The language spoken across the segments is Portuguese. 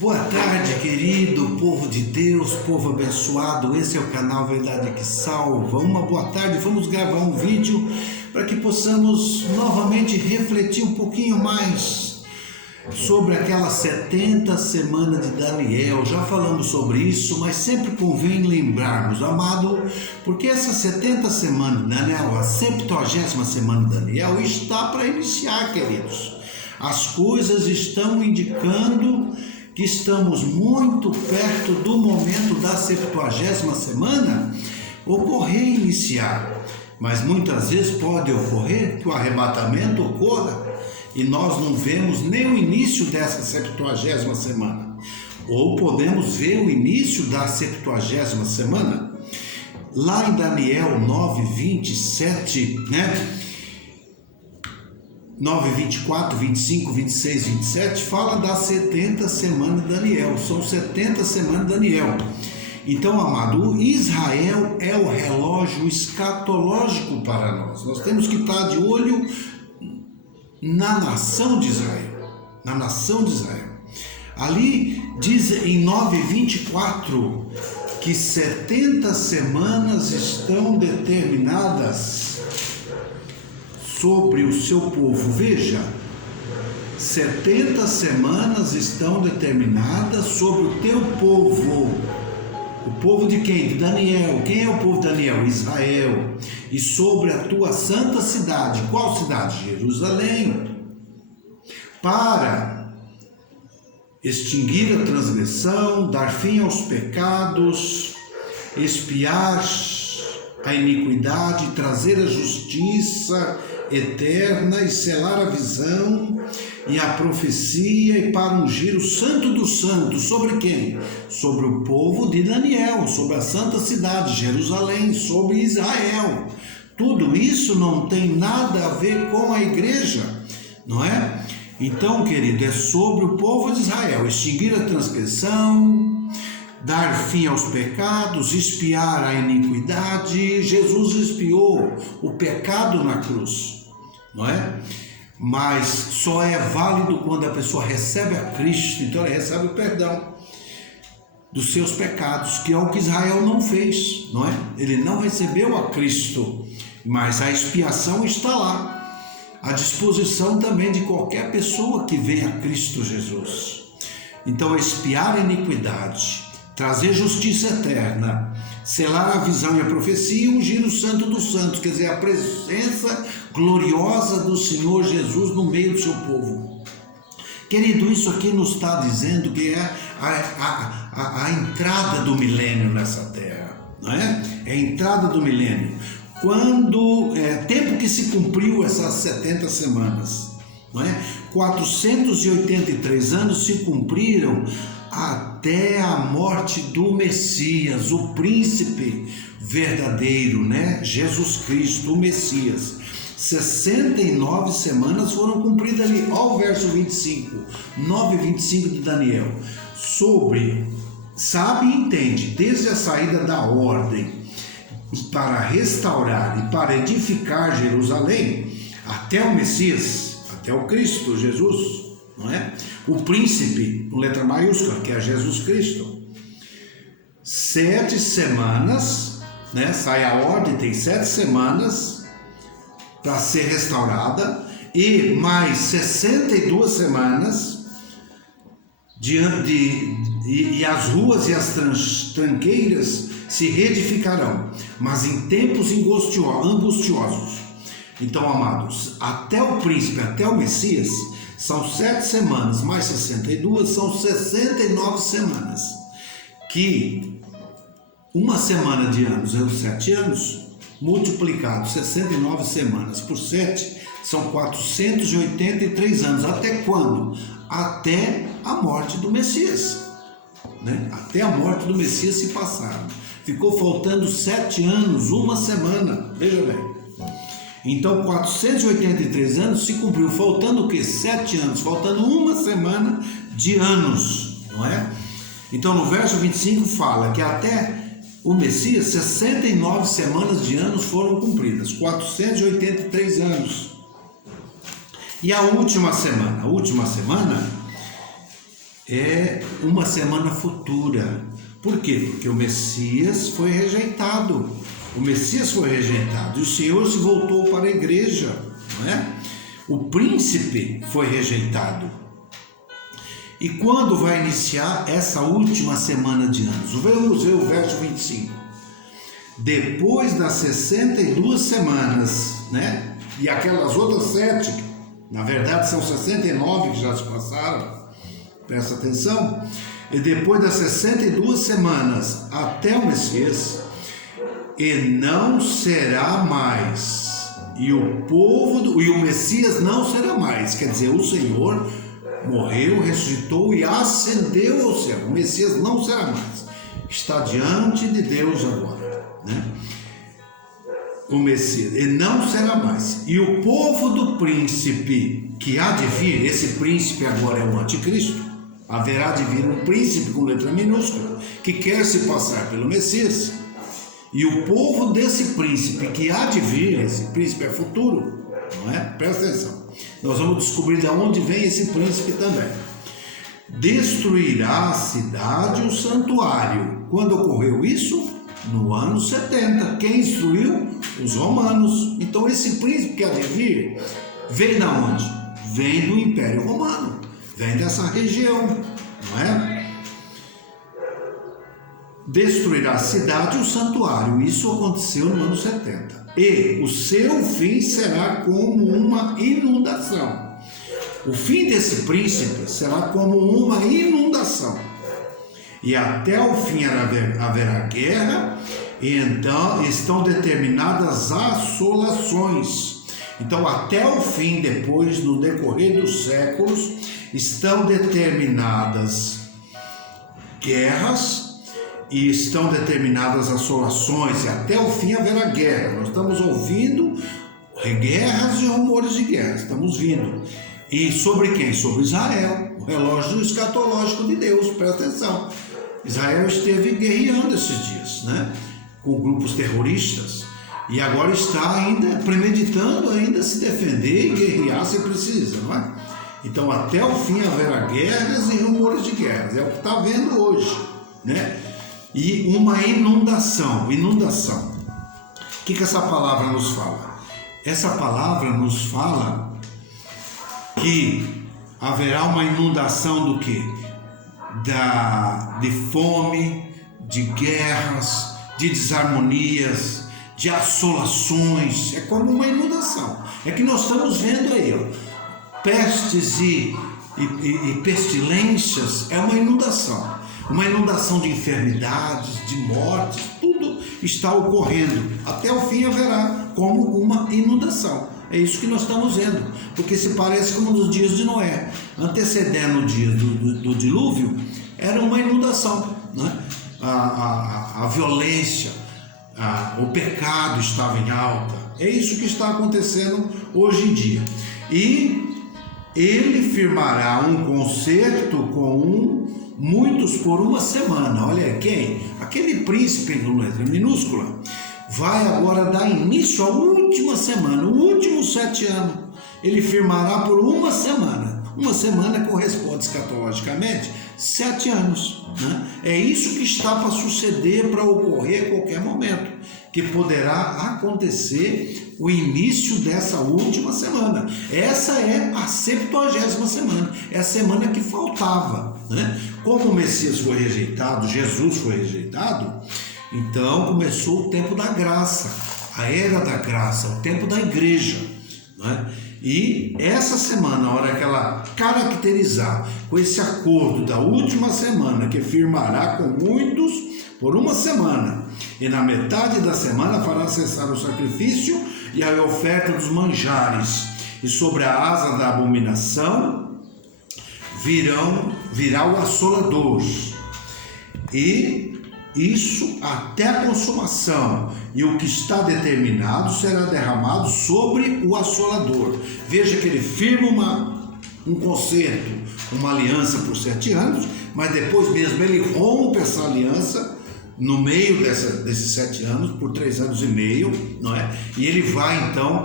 Boa tarde, querido povo de Deus, povo abençoado. Esse é o canal Verdade que Salva. Uma boa tarde. Vamos gravar um vídeo para que possamos novamente refletir um pouquinho mais sobre aquelas 70 semanas de Daniel. Já falamos sobre isso, mas sempre convém lembrarmos, amado, porque essas 70 semanas de Daniel, a 70ª semana de Daniel, está para iniciar, queridos. As coisas estão indicando que estamos muito perto do momento da 70ª semana ocorrer e iniciar. Mas muitas vezes pode ocorrer que o arrebatamento ocorra e nós não vemos nem o início dessa 70ª semana. Ou podemos ver o início da 70ª semana. Lá em Daniel 9, 27, 9, 24, 25, 26, 27, fala das 70 semanas de Daniel. São 70 semanas de Daniel. Então, amado, Israel é o relógio escatológico para nós. Nós temos que estar de olho na nação de Israel. Na nação de Israel. Ali diz em 9, 24 que 70 semanas estão determinadas sobre o seu povo. Veja, 70 semanas estão determinadas sobre o teu povo. O povo de quem? De Daniel. Quem é o povo de Daniel? Israel. E sobre a tua santa cidade. Qual cidade? Jerusalém. Para extinguir a transgressão, dar fim aos pecados, expiar a iniquidade, trazer a justiça eterna e selar a visão e a profecia, e para ungir o santo dos santos. Sobre quem? Sobre o povo de Daniel, sobre a santa cidade, Jerusalém, sobre Israel. Tudo isso não tem nada a ver com a igreja, não é? Então, querido, é sobre o povo de Israel, extinguir a transgressão, dar fim aos pecados, expiar a iniquidade. Jesus expiou o pecado na cruz, não é? Mas só é válido quando a pessoa recebe a Cristo. Então ela recebe o perdão dos seus pecados, que é o que Israel não fez, não é? Ele não recebeu a Cristo, mas a expiação está lá, à disposição também de qualquer pessoa que venha a Cristo Jesus. Então, expiar a iniquidade, trazer justiça eterna, selar a visão e a profecia, e ungir o santo dos santos, quer dizer, a presença gloriosa do Senhor Jesus no meio do seu povo. Querido, isso aqui nos está dizendo que é a entrada do milênio nessa terra, não é? É a entrada do milênio. Quando, tempo que se cumpriu essas 70 semanas, não é? 483 anos se cumpriram até a morte do Messias, o príncipe verdadeiro, né? Jesus Cristo, o Messias. 69 semanas foram cumpridas ali. Olha o verso 25, 9 e 25 de Daniel. Sobre, sabe e entende, desde a saída da ordem para restaurar e para edificar Jerusalém, até o Messias, até o Cristo, Jesus, não é? O príncipe, com letra maiúscula, que é Jesus Cristo. 7 semanas, né? Sai a ordem, tem 7 semanas para ser restaurada, e mais 62 semanas e as ruas e as tranqueiras se reedificarão, mas em tempos angustiosos. Então, amados, até o príncipe, até o Messias, são 7 semanas, mais 62, são 69 semanas. Que uma semana de anos é os 7 anos, multiplicado 69 semanas por 7, são 483 anos. Até quando? Até a morte do Messias, né? Até a morte do Messias se passaram. Ficou faltando 7 anos, uma semana, veja bem. Então, 483 anos se cumpriu, faltando o quê? 7 anos, faltando uma semana de anos, não é? Então, no verso 25 fala que até o Messias, 69 semanas de anos foram cumpridas, 483 anos. E a última semana é uma semana futura. Por quê? Porque o Messias foi rejeitado. O Messias foi rejeitado e o Senhor se voltou para a igreja, não é? O príncipe foi rejeitado. E quando vai iniciar essa última semana de anos? Vamos ver o verso 25. Depois das 62 semanas, né? E aquelas outras 7, na verdade são 69 que já se passaram, presta atenção. E depois das 62 semanas até o Messias, e não será mais. E o Messias não será mais. Quer dizer, o Senhor morreu, ressuscitou e ascendeu ao céu. O Messias não será mais. Está diante de Deus agora, né? O Messias, e não será mais. E o povo do príncipe que há de vir, esse príncipe agora é o anticristo, haverá de vir um príncipe com letra minúscula, que quer se passar pelo Messias. E o povo desse príncipe que há de vir, esse príncipe é futuro, não é? Presta atenção. Nós vamos descobrir de onde vem esse príncipe também. Destruirá a cidade e o santuário. Quando ocorreu isso? No ano 70. Quem destruiu? Os romanos. Então esse príncipe que há de vir, vem de onde? Vem do Império Romano. Vem dessa região, não é? Destruirá a cidade e o santuário. Isso aconteceu no ano 70. E o seu fim será como uma inundação. O fim desse príncipe será como uma inundação. E até o fim haverá guerra, e então estão determinadas assolações. Então, até o fim, depois, no decorrer dos séculos, estão determinadas guerras, e estão determinadas assolações, e até o fim haverá guerra. Nós estamos ouvindo guerras e rumores de guerra, estamos vindo. E sobre quem? Sobre Israel, o relógio escatológico de Deus, presta atenção. Israel esteve guerreando esses dias, né? Com grupos terroristas, e agora está ainda premeditando se defender e guerrear se precisa, não é? Então até o fim haverá guerras e rumores de guerras, é o que está havendo hoje, né? E uma inundação. O que essa palavra nos fala? Essa palavra nos fala que haverá uma inundação do quê? De fome, de guerras, de desarmonias, de assolações. É como uma inundação. É que nós estamos vendo aí, ó, pestes e pestilências. É uma inundação. Uma inundação de enfermidades, de mortes, tudo está ocorrendo. Até o fim haverá como uma inundação. É isso que nós estamos vendo, porque se parece como nos dias de Noé. Antecedendo o dia do dilúvio, era uma inundação, né? A violência, o pecado estava em alta. É isso que está acontecendo hoje em dia. E ele firmará um concerto com muitos por uma semana. Olha quem? Aquele príncipe com letra minúscula vai agora dar início à última semana, o último 7 anos. Ele firmará por uma semana. Uma semana corresponde escatologicamente 7 anos, né? É isso que está para suceder, para ocorrer a qualquer momento, que poderá acontecer o início dessa última semana. Essa é a 70ª semana, é a semana que faltava, né? Como o Messias foi rejeitado, Jesus foi rejeitado, então começou o tempo da graça, a era da graça, o tempo da igreja, né? E essa semana, a hora que ela caracterizar com esse acordo da última semana, que firmará com muitos por uma semana, e na metade da semana fará cessar o sacrifício e a oferta dos manjares, e sobre a asa da abominação virá o assolador, e isso até a consumação, e o que está determinado será derramado sobre o assolador. Veja que ele firma um concerto, uma aliança por 7 anos, mas depois mesmo ele rompe essa aliança no meio desses 7 anos, por 3 anos e meio, não é? E ele vai então,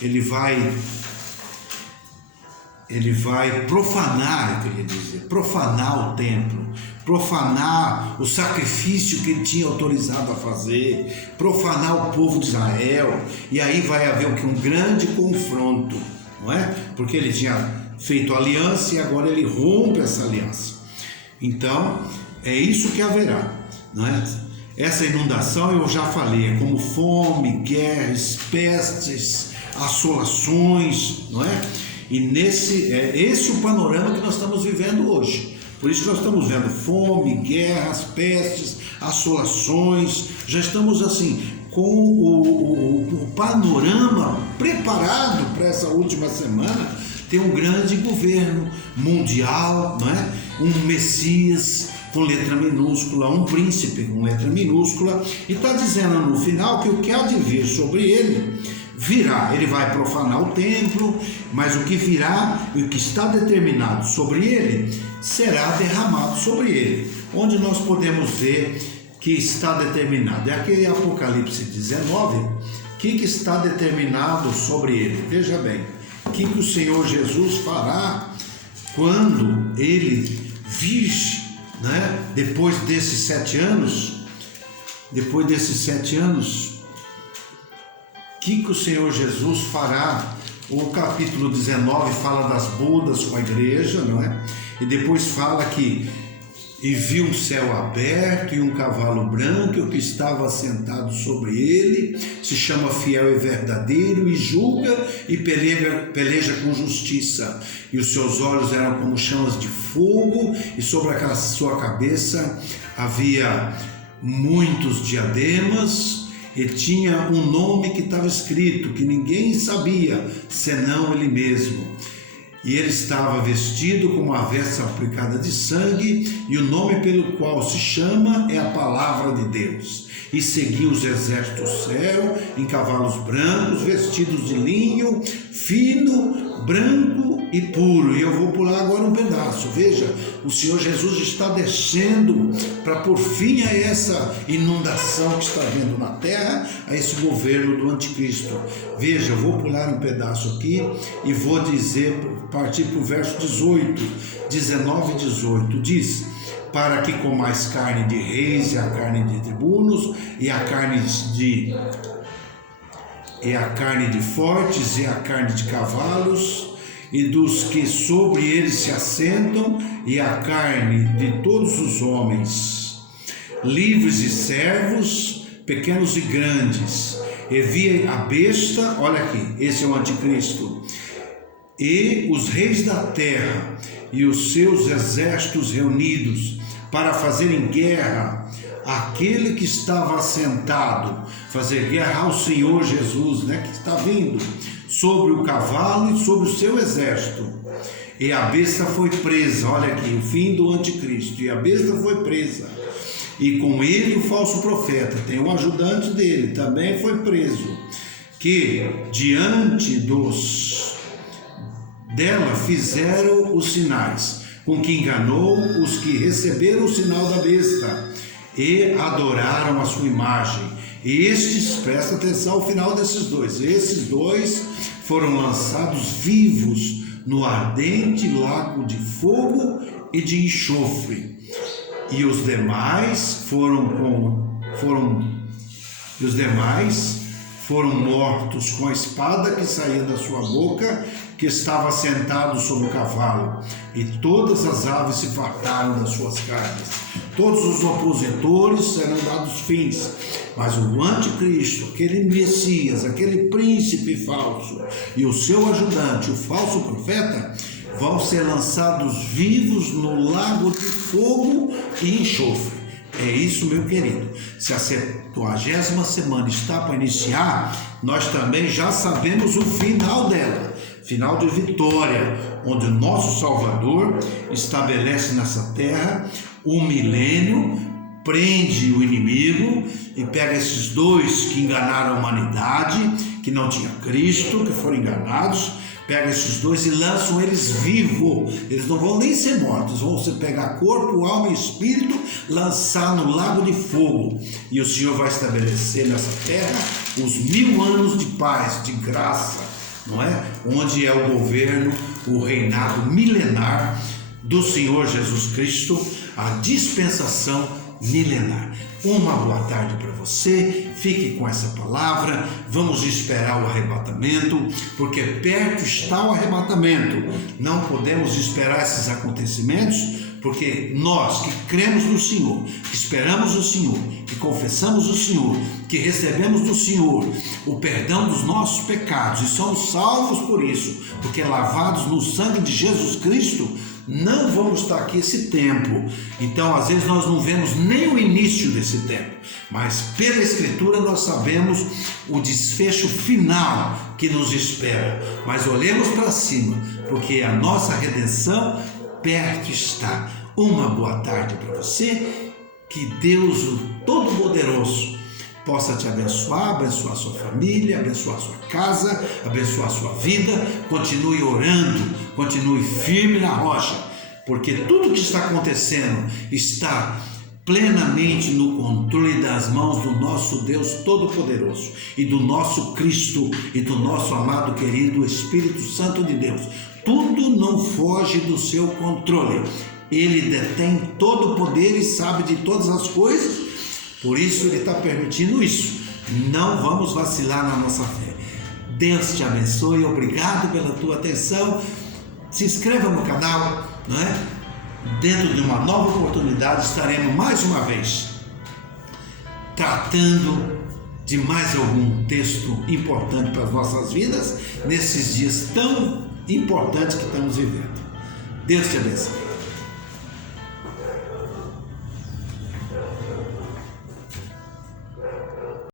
ele vai profanar, eu queria dizer, profanar o templo, profanar o sacrifício que ele tinha autorizado a fazer, profanar o povo de Israel, e aí vai haver um grande confronto, não é? Porque ele tinha feito aliança e agora ele rompe essa aliança. Então, é isso que haverá, não é? Essa inundação, eu já falei, é como fome, guerras, pestes, assolações, não é? E esse é o panorama que nós estamos vivendo hoje. Por isso que nós estamos vendo fome, guerras, pestes, assolações. Já estamos assim, com o panorama preparado para essa última semana. Tem um grande governo mundial, não é? Um Messias com letra minúscula, um príncipe com letra minúscula, e está dizendo no final que o que há de vir sobre ele virá. Ele vai profanar o templo, mas o que virá e o que está determinado sobre ele será derramado sobre ele. Onde nós podemos ver que está determinado? É aquele Apocalipse 19, que está determinado sobre ele. Veja bem, o que o Senhor Jesus fará quando ele vir, né? Depois desses 7 anos, o que o Senhor Jesus fará? O capítulo 19 fala das bodas com a igreja, não é? E depois fala que e viu um céu aberto e um cavalo branco, e o que estava sentado sobre ele se chama Fiel e Verdadeiro, e julga e peleja com justiça, e os seus olhos eram como chamas de fogo, e sobre aquela sua cabeça havia muitos diademas, e tinha um nome que estava escrito, que ninguém sabia, senão ele mesmo. E ele estava vestido com uma veste aplicada de sangue, e o nome pelo qual se chama é a Palavra de Deus. E seguia os exércitos do céu em cavalos brancos, vestidos de linho fino, branco e puro. E eu vou pular agora um pedaço. Veja, o Senhor Jesus está descendo para pôr fim a essa inundação que está vindo na terra, a esse governo do anticristo. Veja, eu vou pular um pedaço aqui e vou partir para o verso 19 e 18. Diz: para que comais carne de reis e a carne de tribunos e a carne de fortes e a carne de cavalos e dos que sobre eles se assentam e a carne de todos os homens, livres e servos, pequenos e grandes. E vi a besta, olha aqui, esse é o anticristo, e os reis da terra e os seus exércitos reunidos para fazerem guerra àquele que estava assentado, fazer guerra ao Senhor Jesus, né, que está vindo sobre o cavalo e sobre o seu exército. E a besta foi presa, olha aqui, o fim do anticristo, e a besta foi presa, e com ele o falso profeta, tem um ajudante dele, também foi preso, que diante dela fizeram os sinais, com que enganou os que receberam o sinal da besta e adoraram a sua imagem. E estes, presta atenção ao final desses dois, esses dois foram lançados vivos no ardente lago de fogo e de enxofre. E os demais foram mortos com a espada que saía da sua boca, que estava sentado sobre o cavalo, e todas as aves se fartaram das suas carnes. Todos os opositores serão dados fins, mas o anticristo, aquele Messias, aquele príncipe falso e o seu ajudante, o falso profeta, vão ser lançados vivos no lago de fogo e enxofre. É isso, meu querido. Se a 70ª semana está para iniciar, nós também já sabemos o final dela. Final de vitória, onde o nosso Salvador estabelece nessa terra um milênio, prende o inimigo e pega esses dois que enganaram a humanidade, que não tinha Cristo, que foram enganados, pegam esses dois e lançam eles vivos. Eles não vão nem ser mortos, vão pegar corpo, alma e espírito, lançar no lago de fogo. E o Senhor vai estabelecer nessa terra os 1000 anos de paz, de graça, não é? Onde é o governo, o reinado milenar do Senhor Jesus Cristo, a dispensação milenar. Uma boa tarde para você, fique com essa palavra, vamos esperar o arrebatamento, porque perto está o arrebatamento. Não podemos esperar esses acontecimentos, porque nós que cremos no Senhor, que esperamos o Senhor, que confessamos o Senhor, que recebemos do Senhor o perdão dos nossos pecados e somos salvos por isso, porque lavados no sangue de Jesus Cristo, não vamos estar aqui esse tempo. Então às vezes nós não vemos nem o início desse tempo, mas pela Escritura nós sabemos o desfecho final que nos espera. Mas olhemos para cima, porque a nossa redenção perto está. Uma boa tarde para você, que Deus o Todo-Poderoso possa te abençoar, abençoar sua família, abençoar sua casa, abençoar sua vida. Continue orando, continue firme na rocha, porque tudo que está acontecendo está plenamente no controle das mãos do nosso Deus Todo-Poderoso e do nosso Cristo e do nosso amado querido Espírito Santo de Deus. Tudo não foge do seu controle. Ele detém todo o poder e sabe de todas as coisas. Por isso Ele está permitindo isso. Não vamos vacilar na nossa fé. Deus te abençoe, obrigado pela tua atenção. Se inscreva no canal, não é? Dentro de uma nova oportunidade estaremos mais uma vez tratando de mais algum texto importante para as nossas vidas, nesses dias tão importantes que estamos vivendo. Deus te abençoe.